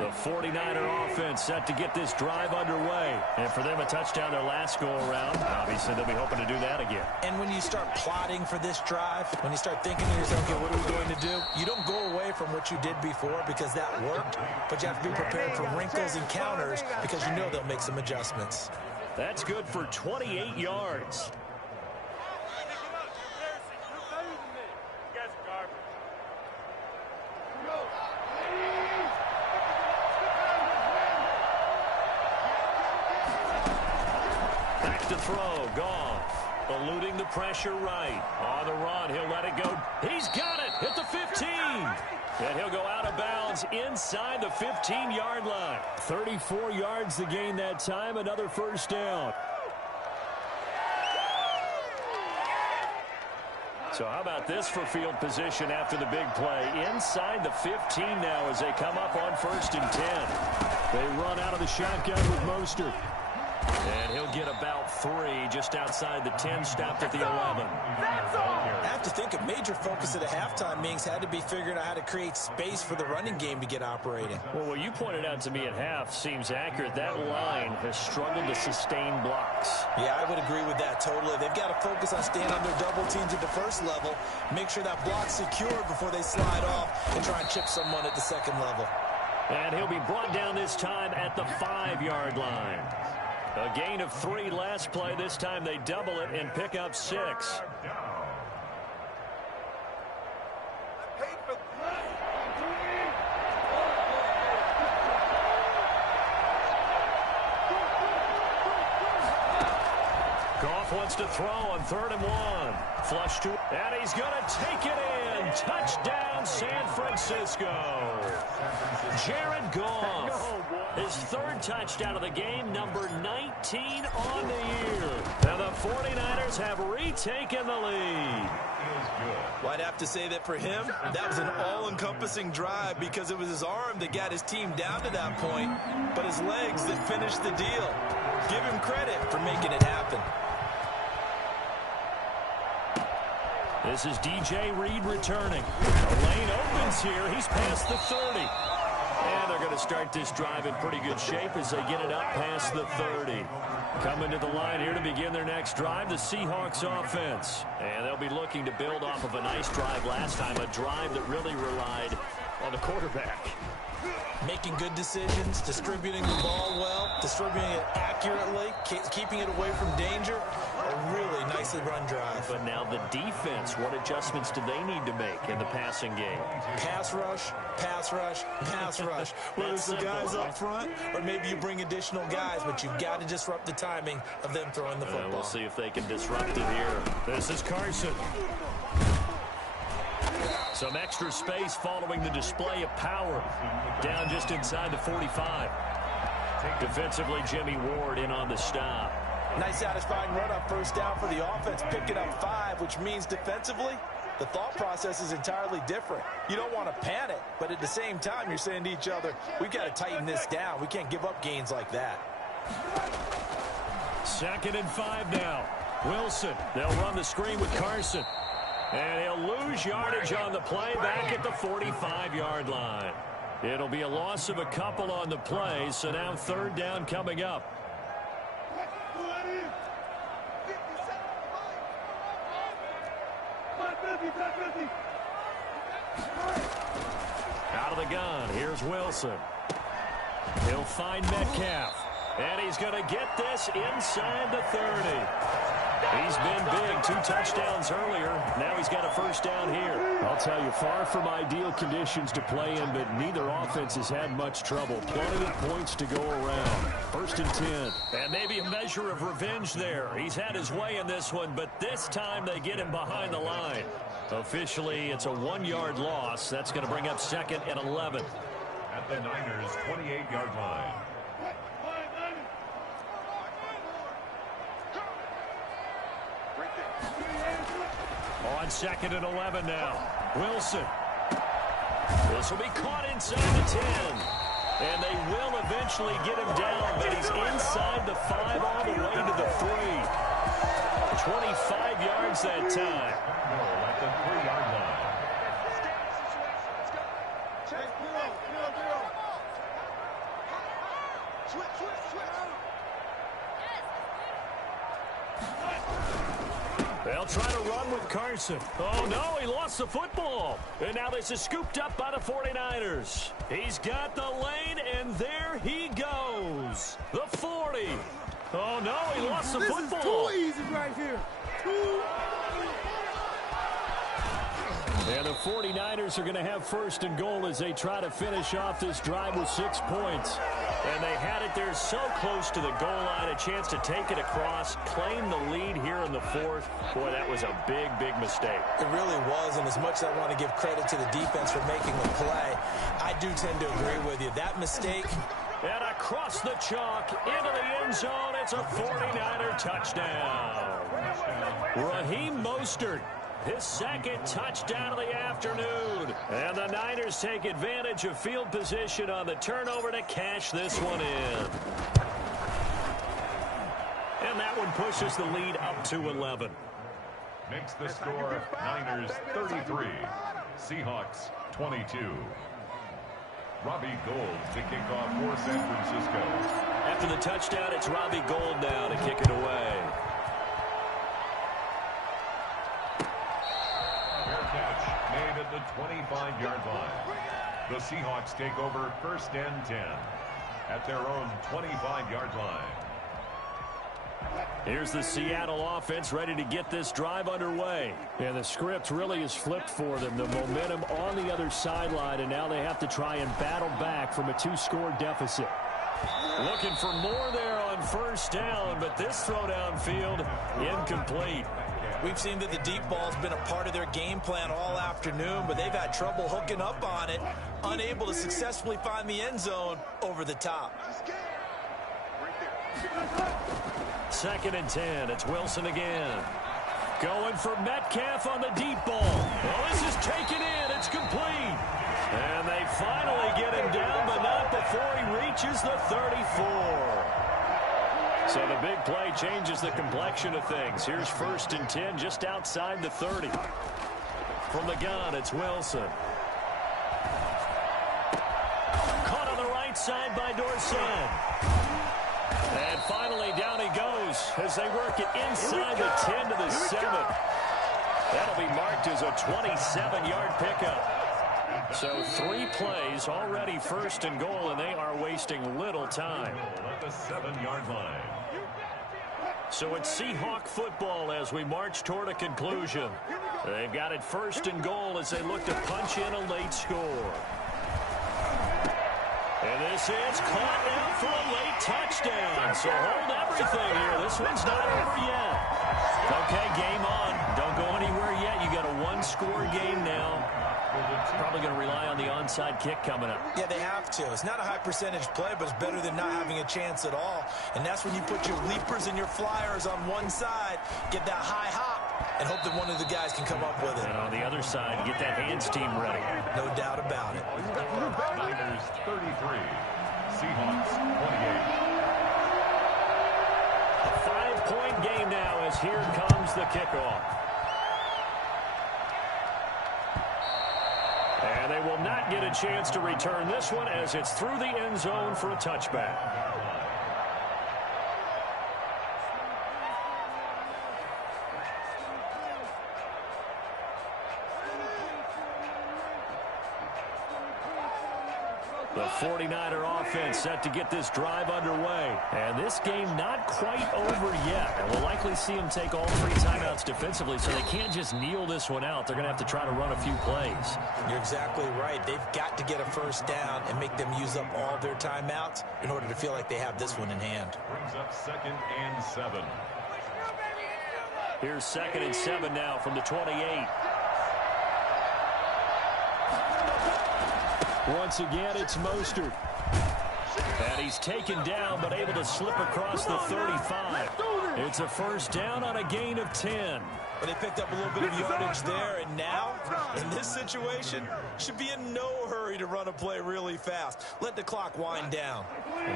The 49er offense set to get this drive underway. And for them, a touchdown their last go-around. Obviously, they'll be hoping to do that again. And when you start plotting for this drive, when you start thinking to yourself, okay, what are we going to do? You don't go away from what you did before because that worked, but you have to be prepared for wrinkles and counters because you know they'll make some adjustments. That's good for 28 yards. Back to throw, Goff. Eluding the pressure right. On the run, he'll let it go. He's got it at the 15. And he'll go out of bounds inside the 15-yard line. 34 yards to gain that time, another first down. So how about this for field position after the big play? Inside the 15 now as they come up on 1st and 10. They run out of the shotgun with Mostert. And he'll get about 3 just outside the 10, stopped at the 11. I have to think a major focus at the halftime meetings had to be figuring out how to create space for the running game to get operating. Well, what you pointed out to me at half seems accurate. That line has struggled to sustain blocks. Yeah, I would agree with that totally. They've got to focus on staying on their double teams at the first level, make sure that block's secure before they slide off and try and chip someone at the second level. And he'll be brought down this time at the 5-yard line. A gain of 3 last play. This time they double it and pick up 6. Goff wants to throw on 3rd and 1. Flush to, and he's going to take it in. Touchdown, San Francisco. Jared Goff. His 3rd touchdown of the game, number 19 on the year. And the 49ers have retaken the lead. Well, I'd have to say that for him, that was an all-encompassing drive because it was his arm that got his team down to that point, but his legs that finished the deal. Give him credit for making it happen. This is DJ Reed returning. The lane opens here. He's past the 30. And they're going to start this drive in pretty good shape as they get it up past the 30. Coming to the line here to begin their next drive, the Seahawks offense. And they'll be looking to build off of a nice drive last time, a drive that really relied on the quarterback. Making good decisions, distributing the ball well, distributing it accurately, keeping it away from danger. A really nicely run drive. But now the defense, what adjustments do they need to make in the passing game? Pass rush, pass rush, pass rush. Whether it's the guys up front or maybe you bring additional guys, but you've got to disrupt the timing of them throwing the football. We'll see if they can disrupt it here. This is Carson. Some extra space following the display of power. Down just inside the 45. Defensively, Jimmy Ward in on the stop. Nice satisfying run on 1st down for the offense, picking up 5, which means defensively, the thought process is entirely different. You don't want to panic, but at the same time, you're saying to each other, we've got to tighten this down. We can't give up gains like that. 2nd and 5 now. Wilson, they'll run the screen with Carson. And he'll lose yardage on the play back at the 45-yard line. It'll be a loss of a couple on the play, so now 3rd down coming up. Out of the gun, here's Wilson. He'll find Metcalf. And he's going to get this inside the 30. He's been big, 2 touchdowns earlier. Now he's got a 1st down here. I'll tell you, far from ideal conditions to play in, but neither offense has had much trouble. Plenty of points to go around. 1st and 10. And maybe a measure of revenge there. He's had his way in this one, but this time they get him behind the line. Officially, it's a 1-yard loss. That's going to bring up 2nd and 11. At the Niners' 28-yard line. On 2nd and 11 now. Wilson. This will be caught inside the 10. And they will eventually get him down, but he's inside the 5 all the way to the 3. 25 yards that time. At the 3-yard line. They'll try to run with Carson. Oh, no, he lost the football. And now this is scooped up by the 49ers. He's got the lane, and there he goes. The 40. Oh, no, he lost the football. This is too easy right here. Too. And the 49ers are going to have first and goal as they try to finish off this drive with 6 points. And they had it there so close to the goal line, a chance to take it across, claim the lead here in the fourth. Boy, that was a big, big mistake. It really was, and as much as I want to give credit to the defense for making the play, I do tend to agree with you. That mistake... And across the chalk, into the end zone, it's a 49er touchdown. Raheem Mostert, his second touchdown of the afternoon. And the Niners take advantage of field position on the turnover to cash this one in. And that one pushes the lead up to 11. Makes the score Niners 33, Seahawks 22. Robbie Gould to kick off for San Francisco. After the touchdown, it's Robbie Gould now to kick it away. Fair catch made at the 25-yard line. The Seahawks take over first and 10 at their own 25-yard line. Here's the Seattle offense ready to get this drive underway. And the script really is flipped for them. The momentum on the other sideline, and now they have to try and battle back from a 2-score deficit. Looking for more there on first down, but this throw downfield incomplete. We've seen that the deep ball's been a part of their game plan all afternoon, but they've had trouble hooking up on it, unable to successfully find the end zone over the top. Second and 10. It's Wilson again. Going for Metcalf on the deep ball. Oh, this is taken in. It's complete. And they finally get him down, but not before he reaches the 34. So the big play changes the complexion of things. Here's first and 10 just outside the 30. From the gun, it's Wilson. Caught on the right side by Dorsett. And finally, down he goes as they work it inside the 10 to the 7. That'll be marked as a 27-yard pickup. So 3 plays already first and goal, and they are wasting little time. At the 7-yard line. So it's Seahawk football as we march toward a conclusion. They've got it first and goal as they look to punch in a late score. And this is caught now for a late touchdown. So hold everything here. This one's not over yet. Okay, game on. Don't go anywhere yet. You got a 1-score game now. Probably going to rely on the onside kick coming up. Yeah, they have to. It's not a high percentage play, but it's better than not having a chance at all. And that's when you put your leapers and your flyers on one side, get that high hop, and hope that one of the guys can come up with it. And on the other side, get that hands team ready. No doubt about it. Niners 33, Seahawks 28. A 5-point game now as here comes the kickoff. And they will not get a chance to return this one as it's through the end zone for a touchback. The 49er offense set to get this drive underway. And this game not quite over yet. And we'll likely see them take all 3 timeouts defensively, so they can't just kneel this one out. They're going to have to try to run a few plays. You're exactly right. They've got to get a first down and make them use up all their timeouts in order to feel like they have this one in hand. Brings up 2nd and 7. Here's 2nd and 7 now from the 28. Once again, it's Mostert. And he's taken down, but able to slip across the 35. It's a first down on a gain of 10. But they picked up a little bit of yardage there, and now, in this situation, should be in no hurry to run a play really fast. Let the clock wind down.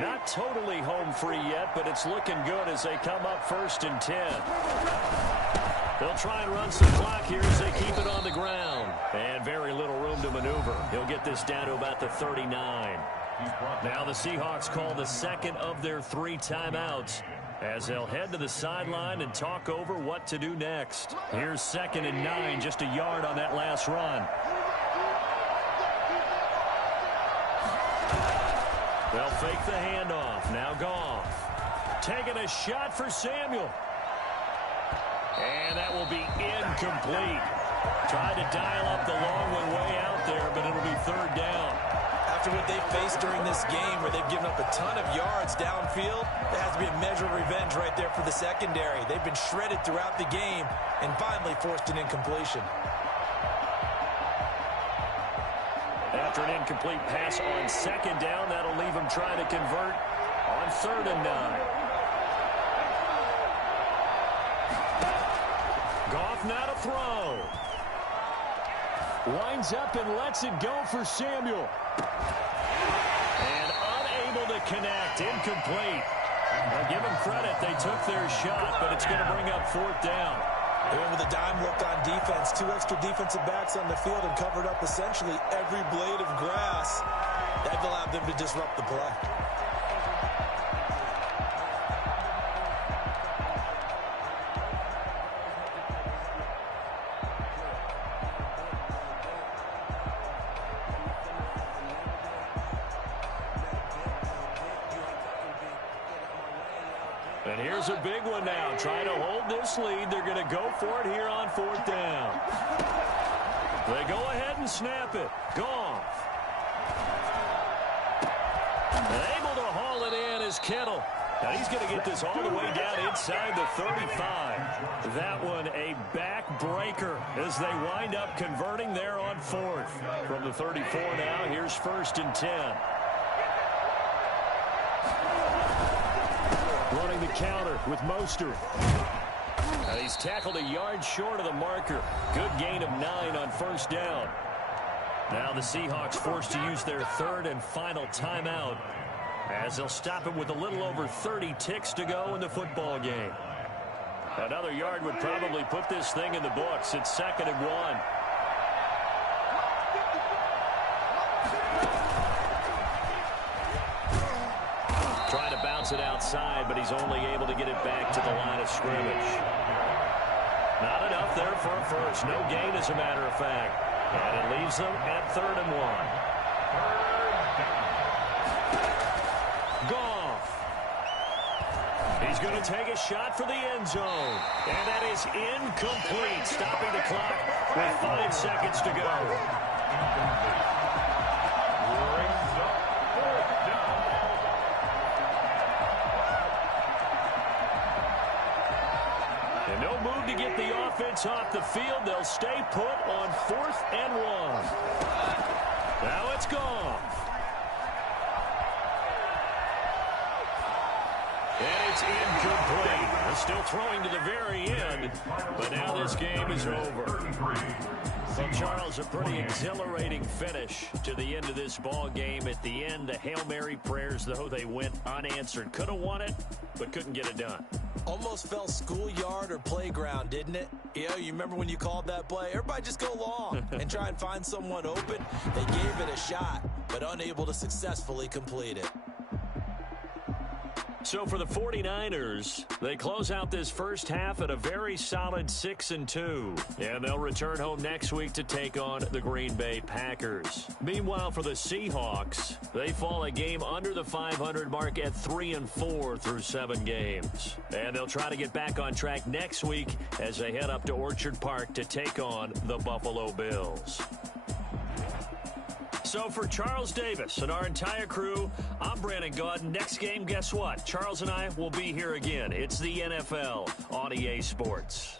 Not totally home free yet, but it's looking good as they come up 1st and 10. They'll try and run some clock here as they keep it on the ground. And very little room to maneuver. He'll get this down to about the 39. Now the Seahawks call the second of their 3 timeouts as they'll head to the sideline and talk over what to do next. Here's 2nd and 9, just a yard on that last run. They'll fake the handoff. Now Goff. Taking a shot for Samuel. And that will be incomplete. Tried to dial up the long one way out there, but it'll be 3rd down. After what they've faced during this game where they've given up a ton of yards downfield, there has to be a measure of revenge right there for the secondary. They've been shredded throughout the game and finally forced an incompletion. After an incomplete pass on 2nd down, that'll leave them trying to convert on 3rd and 9. Goff now to throw. Winds up and lets it go for Samuel. And unable to connect. Incomplete. Now give them credit. They took their shot, but it's going to bring up 4th down. They went with a dime look on defense. 2 extra defensive backs on the field and covered up essentially every blade of grass. That allowed them to disrupt the play. And here's a big one now. Trying to hold this lead. They're going to go for it here on 4th down. They go ahead and snap it. Goff. Able to haul it in is Kittle. Now he's going to get this all the way down inside the 35. That one a backbreaker as they wind up converting there on 4th. From the 34 now, here's 1st and 10. Running the counter with Mostert. And he's tackled a yard short of the marker. Good gain of 9 on 1st down. Now the Seahawks forced to use their 3rd and final timeout as they'll stop him with a little over 30 ticks to go in the football game. Another yard would probably put this thing in the books. It's 2nd and 1. Trying to bounce it outside, but he's only able to get it back to the line of scrimmage. Not enough there for a first. No gain, as a matter of fact. And it leaves them at 3rd and 1. Goff. He's going to take a shot for the end zone. And that is incomplete, stopping the clock with 5 seconds to go. And no move to get the offense off the field. They'll stay put on 4th and 1. Now it's Goff. And it's incomplete. They're still throwing to the very end, but now this game is over. Well, Charles, a pretty exhilarating finish to the end of this ball game. At the end, the Hail Mary prayers, though, they went unanswered. Could have won it, but couldn't get it done. Almost felt schoolyard or playground, didn't it? Yeah, you remember when you called that play? Everybody just go long and try and find someone open. They gave it a shot, but unable to successfully complete it. So for the 49ers, they close out this first half at a very solid 6-2. And they'll return home next week to take on the Green Bay Packers. Meanwhile, for the Seahawks, they fall a game under the 500 mark at 3-4 through 7 games. And they'll try to get back on track next week as they head up to Orchard Park to take on the Buffalo Bills. So for Charles Davis and our entire crew, I'm Brandon Gaudin. Next game, guess what? Charles and I will be here again. It's the NFL on EA Sports.